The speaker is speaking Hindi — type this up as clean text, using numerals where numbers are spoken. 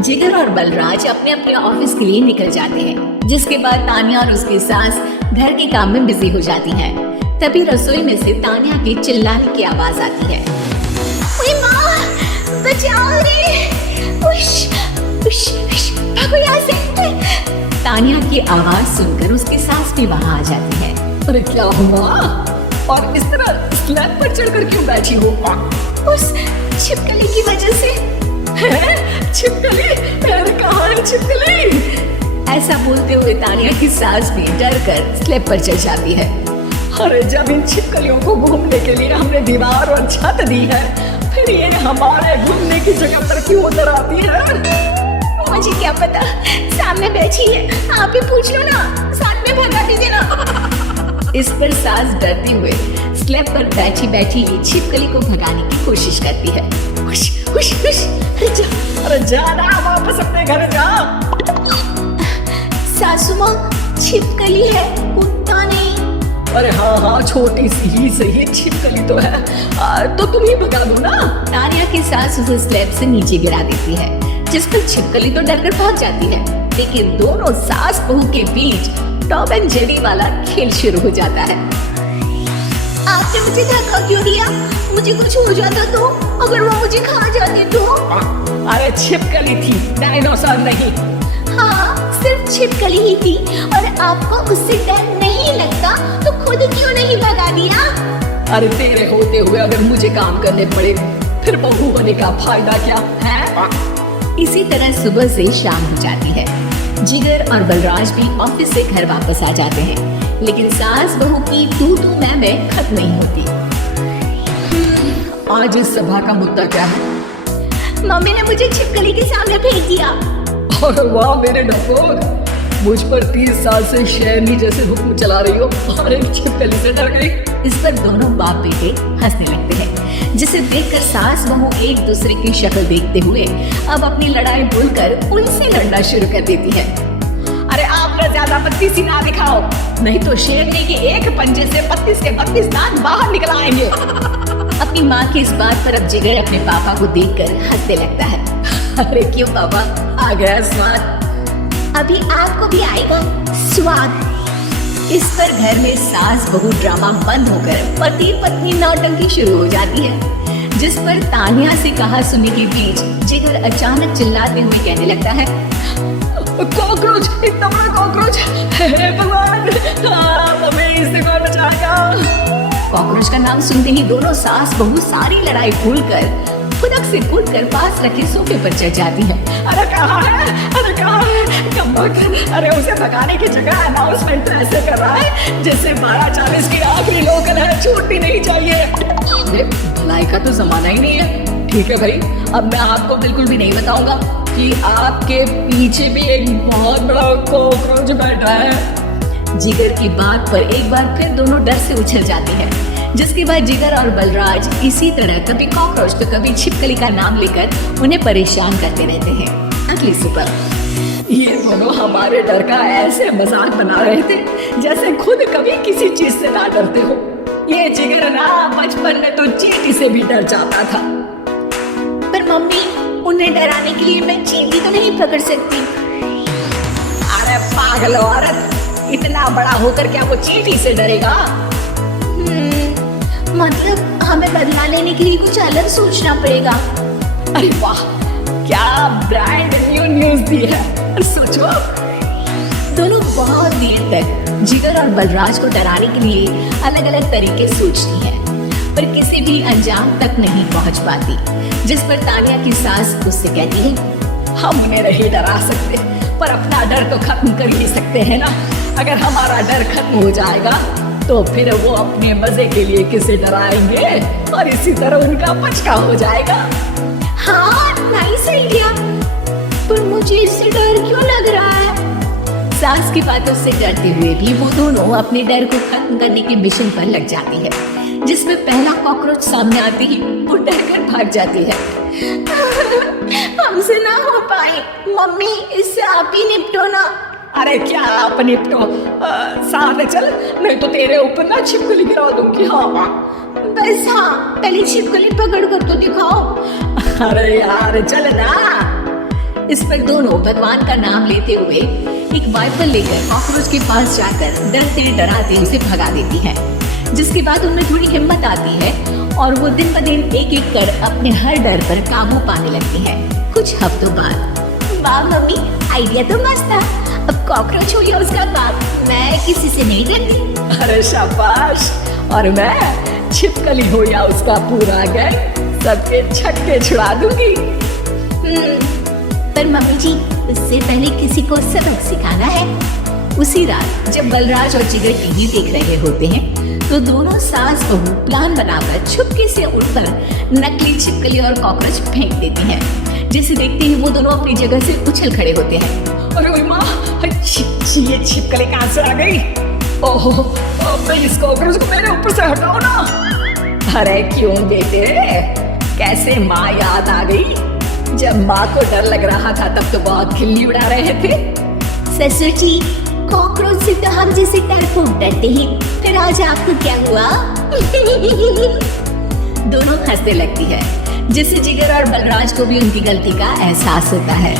जिगर और बलराज अपने अपने ऑफिस के लिए निकल जाते हैं, जिसके बाद तान्या और उसकी सास घर के काम में बिजी हो जाती हैं। तभी रसोई में से तान्या के चिल्लाने की आवाज आती है। ओए माँ, बचाओ रे! उश, उश, उश, भागो यहाँ से! तान्या की आवाज सुनकर उसकी सास भी वहाँ आ जाती है। अरे क्या हुआ? और इस तरह स्लैब पर चढ़कर क्यों बैठी हो? उस छिपकली की वजह से। छिपकली? अरे कहाँ है छिपकली? ऐसा बोलते हुए तान्या की सास भी डर कर स्लैब पर चढ़ जाती है। अरे जब इन छिपकलियों को घूमने के लिए हमने दीवार और छत दी है, फिर ये हमारे घूमने की जगह पर क्यों उतर आती है? मुझे क्या पता, सामने बैठी है, आप ही पूछ लो ना, साथ में भगा दीजिए ना। इस पर सास डरते हुए स्लैब पर बैठी बैठी छिपकली को भगाने की कोशिश करती है। हुश, हुश, हुश, अरे जा ना, वापस अपने घर जा। सासू माँ, छिपकली है, कुत्ता नहीं। अरे हाँ, छोटी सी ही सही छिपकली तो है, तो तुम ही भगा दो ना। तान्या की सास उसे स्लैब से नीचे गिरा देती है, जिस पर छिपकली तो डरकर भाग जाती है। लेकिन दोनों सास बहू के बीच टॉम एंड जेरी वाला खेल शुरू हो जाता है। आपने मुझे धक्का क्यों दिया? मुझे कुछ हो जाता तो? अगर वो मुझे खा जाती तो? अरे छिपकली थी, डायनासोर नहीं। हाँ, सिर्फ छिपकली ही थी, और आपको उससे डर नहीं लगता तो खुद क्यों नहीं भगा दिया? अरे तेरे होते हुए अगर मुझे काम करने पड़े, फिर बहू होने का फायदा क्या है? इसी तरह सुबह से शाम हो जाती है। जिगर और बलराज भी ऑफिस से घर वापस आ जाते हैं, लेकिन सास बहू की तू मैं खत्म नहीं होती। आज इस सभा का मुद्दा क्या है? मम्मी ने मुझे छिपकली के सामने फेंक दिया। और वाह मेरे डरपोक, मुझ पर 30 साल से शेरनी जैसे हुक्म चला रही हो और एक छिपकली से डर गई। इस पर दोनों बाप बेटे हंसने लगते हैं, जिसे देखकर सास बहू एक दूसरे की शक्ल देखते हुए अब अपनी लड़ाई भूलकर उनसे लड़ना शुरू कर देती है। अरे आप ना ज्यादा बत्तीसी ना दिखाओ, नहीं तो शेरनी के एक पंजे से 32 के 32 दांत बाहर निकल आएंगे। अपनी माँ की इस बात पर अब जिगर अपने पापा को देखकर हंसने लगता है। अरे क्यों पापा, आ गया स्वाद? अभी आपको भी आएगा स्वाद। इस पर घर में सास बहू ड्रामा बंद होकर पति पत्नी नौटंकी शुरू हो जाती है, जिस पर तान्या से कहा सुनी के बीच जिगर अचानक चिल्लाते हुए कहने लगता है, कॉकरोच, इतना बड़ा कॉकरोच! हे भगवान, हमें इससे कौन बचाएगा? कॉकरोच का नाम सुनते ही दोनों सास बहू सारी लड़ाई भूलकर खुदक से कूदकर पास रखे सोफे पर चढ़ जाती है। अरे कहाँ है? अरे कहाँ है? अरे उसे भगाने की जगह अनाउंसमेंट ऐसे कर रहा है जैसे 12:40 की आखिरी लोकल है, छूट भी नहीं चाहिए। भलाई का तो जमाना ही नहीं है। ठीक है भाई, अब मैं आपको बिल्कुल भी नहीं बताऊंगा कि आपके पीछे भी एक बहुत बड़ा कॉकरोच बैठा है। जिगर की बात पर एक बार फिर दोनों डर से उछल जाते हैं, जिसके बाद जिगर और बलराज इसी तरह कभी कॉकरोच तो कभी छिपकली का नाम लेकर उन्हें परेशान करते रहते हैं। अगली सुबह ये दोनों हमारे डर का ऐसे मजाक बना रहे थे जैसे खुद कभी किसी चीज से ना डरते हो। ये जिगर ना बचपन में तो चींटी से भी डर जाता था। पर मम्मी, उन्हें डराने के लिए मैं चींटी तो नहीं पकड़ सकती। अरे पागल औरत, इतना बड़ा होकर क्या वो चींटी से डरेगा? मतलब हमें बदला लेने के लिए कुछ अलग सोचना पड़ेगा। अरे वाह, क्या ब्रांड न्यू न्यूज दी है। सोचो। दोनों बहुत देर तक जिगर और बलराज को डराने के लिए अलग अलग तरीके सोचती है, पर किसी भी अंजाम तक नहीं पहुंच पाती। जिस पर तान्या की सास उससे कहती है, हम उन्हें नहीं डरा सकते, पर अपना डर तो खत्म कर ही सकते हैं ना। अगर हमारा डर खत्म हो जाएगा तो फिर वो अपने मजे के लिए किसे डराएंगे और इसी तरह उनका पचका हो जाएगा। हाँ, नाइस आइडिया, पर मुझे इससे डर क्यों लग रहा है? सास की बातों से डरते हुए भी वो दोनों अपने डर को खत्म करने के मिशन पर लग जाती है, जिसमें पहला कॉकरोच सामने आते ही वो डरकर भाग जाती है। हमसे ना हो पाए मम्मी, इससे आप ही निपटो ना। अरे क्या आप निपटो, साथ चल, नहीं तो तेरे ऊपर ना छिपकली गिरा दूंगी। हाँ बस, हाँ, पहले छिपकली पकड़ कर तो दिखाओ। अरे यार चल ना। इस पर दोनों भगवान का नाम लेते हुए एक वाइपर लेकर कॉकरोच के पास जाकर डरते डराते उसे भगा देती है, जिसके बाद उनमें थोड़ी हिम्मत आती है और वो दिन ब दिन एक एक कर अपने हर डर पर काबू पाने लगती है। कुछ हफ्तों बाद, वाह मम्मी, आइडिया तो मस्त था। अब कॉकरोच हो या उसका बाप, मैं किसी से नहीं डरती। अरे शाबाश। और मैं छिपकली हो या उसका पूरा गैंग, सबके छक्के छुड़ा दूंगी। पर मम्मी जी, उससे पहले किसी को सबक सिखाना है। उसी रात जब बलराज और जिगर टीवी देख रहे होते हैं तो दोनों सास बहू प्लान बनाकर चुपके से उठकर नकली छिपकली और कॉकरोच फेंक देती हैं, जिसे देखते ही वो दोनों अपनी जगह से उछल खड़े होते हैं। अरे माँ, ये छिपकली कहाँ से आ गई? ओह, इस कॉकरोच को मेरे ऊपर से हटाओ ना। अरे क्यों बेटे, कैसे माँ याद आ गई? जब माँ को डर लग रहा था तब तो बहुत खिल्ली उड़ा रहे थे। ससुर जी, कॉकरोच से तो हम जैसे डरपोक डरते हैं, फिर आज आपको क्या हुआ? दोनों हंसने लगती है, जिससे जिगर और बलराज को भी उनकी गलती का एहसास होता है।